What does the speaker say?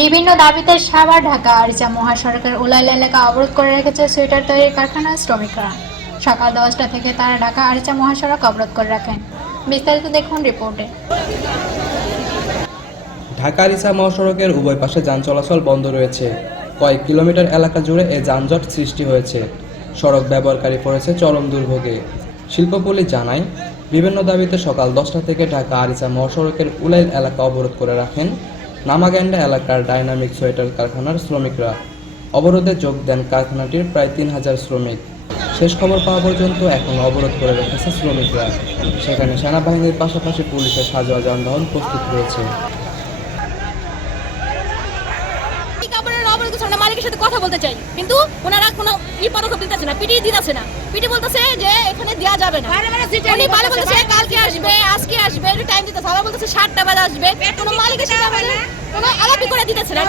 বিভিন্ন দাবিতে সাভার ঢাকা আরিচা মহাসড়কের উলাইল এলাকা অবরোধ করে রেখেছে সোয়েটার তৈরির কারখানার শ্রমিকরা। সকাল 10টা থেকে তারা ঢাকা আরিচা মহাসড়ক অবরোধ করে রাখেন। বিস্তারিত দেখুন রিপোর্টে। ঢাকা আরিচা মহাসড়কের উভয় পাশে যান চলাচল বন্ধ রয়েছে। কয়েক কিলোমিটার এলাকা জুড়ে এ যানজট সৃষ্টি হয়েছে। সড়ক ব্যবহারকারী পড়েছে চরম দুর্ভোগে। শিল্পপল্লী জানায়, বিভিন্ন দাবিতে সকাল 10টা থেকে ঢাকা আরিচা মহাসড়কের উলাইল এলাকা অবরোধ করে রাখেন নামাগান্ডা এলাকার ডাইনামিক সোয়েটার কারখানার শ্রমিকরা। অবরোধে যোগ দেন কারখানাটির প্রায় 3000 শ্রমিক। শেষ খবর পাওয়া পর্যন্ত এখনও অবরোধ করে রেখেছে শ্রমিকরা। সেখানে সেনাবাহিনীর পাশাপাশি পুলিশের সাজোয়া যানবাহন প্রস্তুত রয়েছে। মালিকের সাথে কথা বলতে চাই, কিন্তু ওনারা কোনো পদক্ষেপ দিতেছে না, পিটি দিতেছে না। পিটি বলতেছে যে এখানে দেওয়া যাবে না। উনি ভালো বলতেছে কালকে আসবে, আজকে আসবে, একটু টাইম দিতেছে। আবার বলতেছে 7টা বাজে আসবে। কোনো মালিকের সাথে কোনো আলাপই করে দিতেছে না।